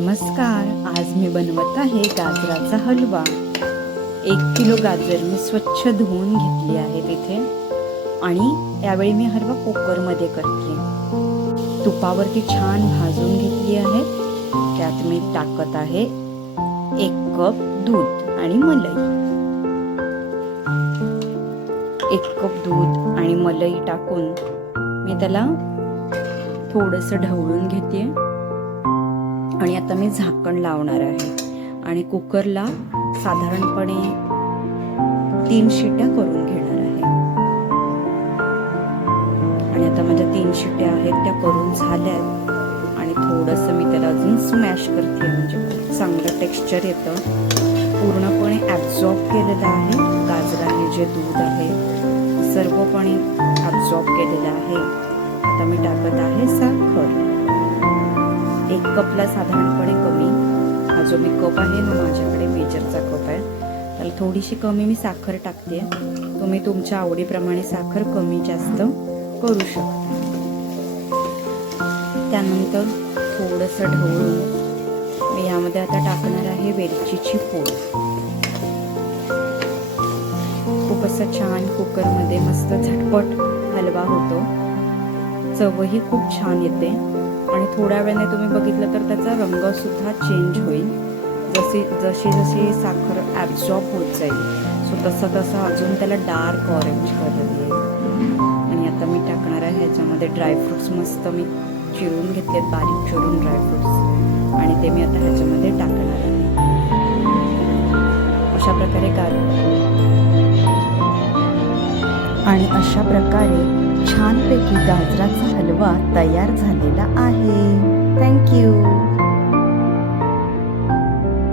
नमस्कार, आज मी बनवत आहे गाजराचा हलवा। 1 किलो गाजर मी स्वच्छ धुवून घेतली आहे तिथे आणि यावेळी मी हलवा कुकरमध्ये करते। तुपावरती छान भाजून घेतली आहे। त्यात मी टाकत आहे 1 कप दूध आणि मलाई। 1 कप दूध आणि मलाई टाकून मी त्याला थोडंसं ढवळून घेते आणि आता मी झाकण लावणार आहे आणि कुकरला साधारणपणे 3 शिट्या करून घेणार आहे। आणि आता माझ्या 3 शिट्या आहेत त्या करून झाल्यात आणि थोडंसं मी त्याला अजून स्मॅश करते, म्हणजे खूप चांगलं टेक्स्चर येतं। पूर्णपणे ॲब्झॉर्ब केलेलं आहे गाजराने, जे दूध आहे सर्वपणे ॲब्झॉर्ब केलेलं आहे। आता मी टाकत आहे साखर। 1 कपला साधारणपणे कमी, हा जो मी कप आहे ना माझ्याकडे मेजरचा कप आहे, त्याला थोडीशी कमी मी साखर टाकते। तुम्ही तुमच्या आवडीप्रमाणे साखर कमी जास्त करू शकता। त्यानंतर थोडंसं ढवळून मी यामध्ये आता टाकणार आहे वेलचीची पूड। खूप असं छान कुकरमध्ये मस्त झटपट हलवा होतो, चवही खूप छान येते आणि थोड्या वेळाने तुम्ही बघितलं तर त्याचा रंग सुद्धा चेंज होईल। जशी साखर ॲब्झॉर्ब होत जाईल सो तसं अजून त्याला डार्क ऑरेंज कलर येईल। आणि आता मी टाकणार आहे ह्याच्यामध्ये ड्रायफ्रुट्स, मस्त मी चिरून घेतलेत, बारीक चिरून ड्रायफ्रुट्स, आणि ते मी आता ह्याच्यामध्ये टाकणार आहे। अशा प्रकारे छानपैकी गाजराचा हलवा तयार झालेला आहे। थँक्यू।